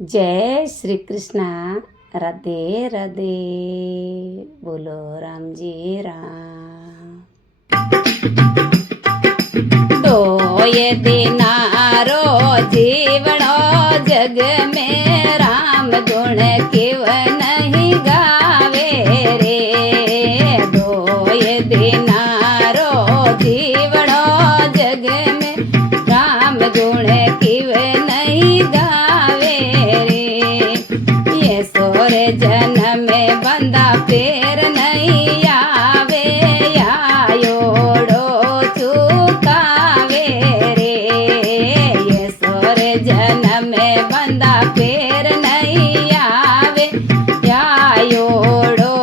जय श्री कृष्णा। राधे राधे। बोलो राम जी राम। दोये दिनारो जीवनो जग में राम गुण किव नहीं गावे रे। दोये दिनारो जीवनो जग में राम गुण किव नहीं गावे रे। ये सोरे जन्म में बंदा फेर नहीं आवे, आयोड़ो चुकावे रे। ये सोरे जन्म में बंदा फेर नहीं आवे, आयोड़ो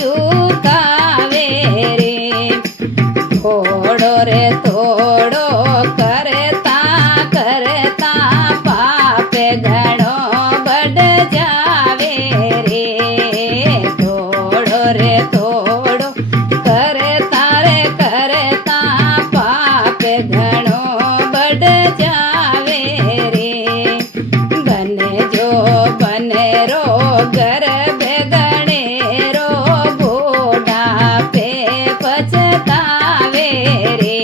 चुकावे रे। थोड़ो रे थोड़ो करता करता पाप घणो बढ़ जावे रे। थोड़ो रे थोड़ो करता रे करता पाप घणो बढ़ जावे रे। बने जो बने रो गर्भ गणेरो बूढ़ापे पछतावे रे।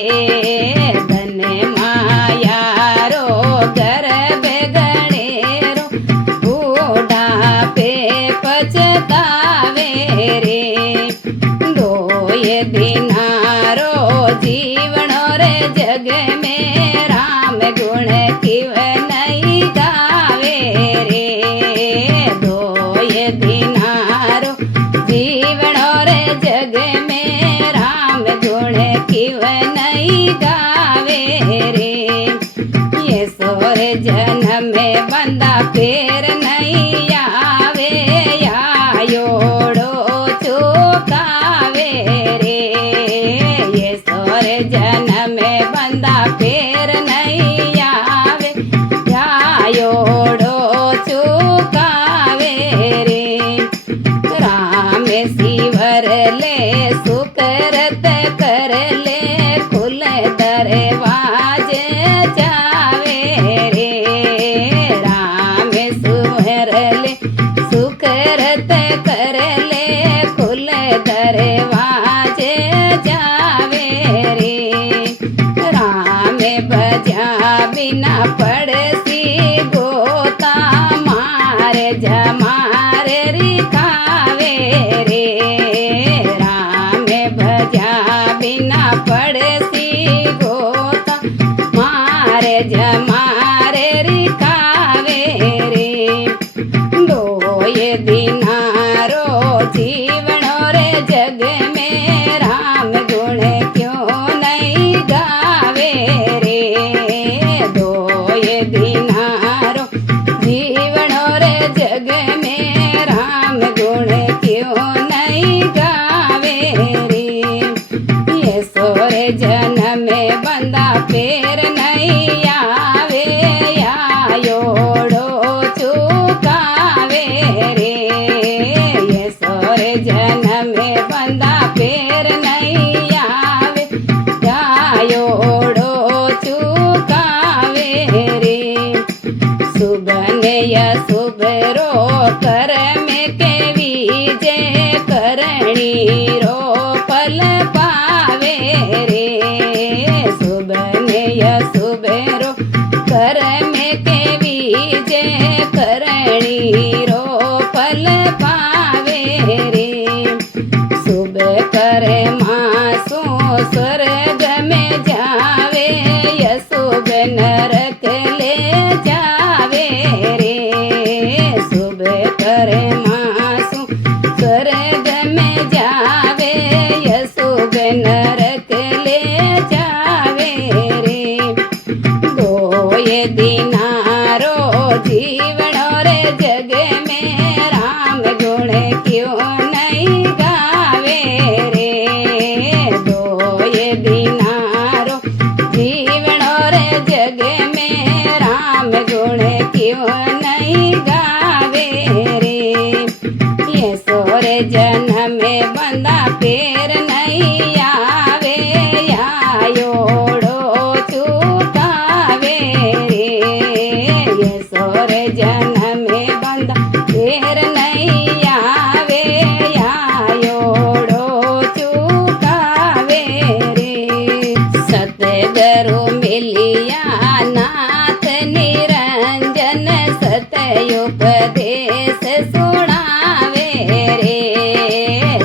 धने माया रो गर्भ गणेरो बूढ़ापे पछतावे रे। दोये दिनारो जीवनो रे जग में राम गुण किव नहीं गावे रे। दोये दिनारो जीवनो रे जग में राम गुण किव नहीं गावे रे। ये सोरे जन्म में बंदा फेर नहीं आवे, आयोड़ो चुकावे रे। ये सोरे जन्म में बंदा फेर नहीं आवे, आयोड़ो चुकावे रे। राम शिवर ले सुकरत कर ले खुल दरवाजे जावे रे। राम सुवर ले सुकरत कर ले खुल दरवाजे जावे रे। राम बजा बिना पड़सी गोता मारे जमारे रिखावे रे। राम भजा बिना पड़सी गोता मारे जमारे रिखावे रे। दोये दिनारो जीवनो रे जग में राम गुण क्यों नहीं गावे रे। दोये दिनारो जीवनो रे जग में राम गुण क्यों नहीं गावे रे। ये सोरे जन्म में बंदा फेर नहीं आवे, आयोड़ो चुकावे रे। ये सोरे जन्म में बंदा फेर नहीं आवे, आयोड़ो चुकावे रे। सुबह शुभ रो कर में केवी जे करणी रो फल पावे रे। सुबह शुभ रो कर में केवी जे करणी रो फल पावे रे। शुभ करे मासो स्वर्ग में जावे, यशुभ नरक ले जावे रे। शुभ करे मासो स्वर्ग में जावे, यशुभ नरक ले जावे रे। दोये दिनारो जीवनो रे जग में राम गुण क्यों नहीं गावे रे। दोये दिनारो जीवनो रे जग में राम गुण क्यों नहीं गावे रे। ये सोरे जन्म में बंदा फेर नहीं आवे, आयोड़ो चुकावे रे। ये सोरे જન્મે બંધા ફેર નહીં આવે આયોડો ચૂકાવે રે સતગુરુ મિલિયા નાથ નિરંજન સતયુપદેશ સુણાવે રે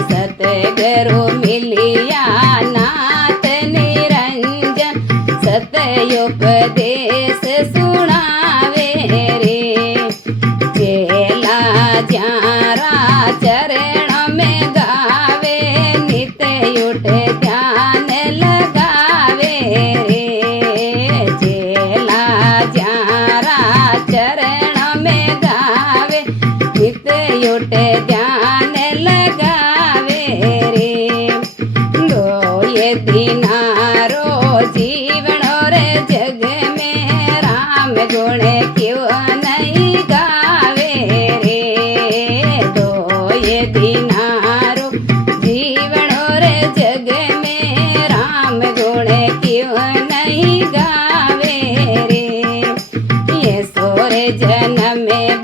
સતગુરુ મિલિયા નાથ નિરંજન સતયુપદેશ સુણાવે રે જેલા જ્યારા ચરણ મેં ગાવે નિત્ય ઉઠે ધ્યાન લગાવે રે જેલા જ્યારા ચરણ મેં ગાવે નિત્ય ઉઠે ધ્યાન લગાવે રે દોયે દિનારો જીવણો રે જગ મેં રામ ગુણ ક્યો નહીં ગાવે રે દોયે દિનારો જીવણો રે જગ મેં રામ ગુણ ક્યો નહીં ગાવે રે યસો રે જન્મે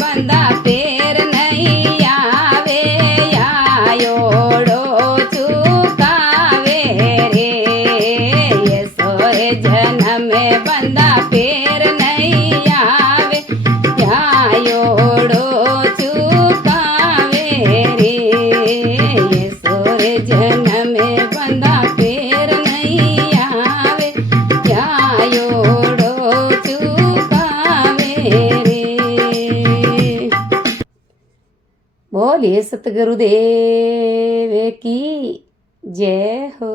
બંધા ફેર નહીં આવે આયોડો ચૂકાવે રે યસો રે જન્મે બંધા ફેર નહીં આવે આયોડો ચૂકાવે રે યસો રે જન્મે બંધા ફેર નહીં આવે આયોડો ચૂકાવે રે બોલીએ સતગુરુદેવ કી જય હો।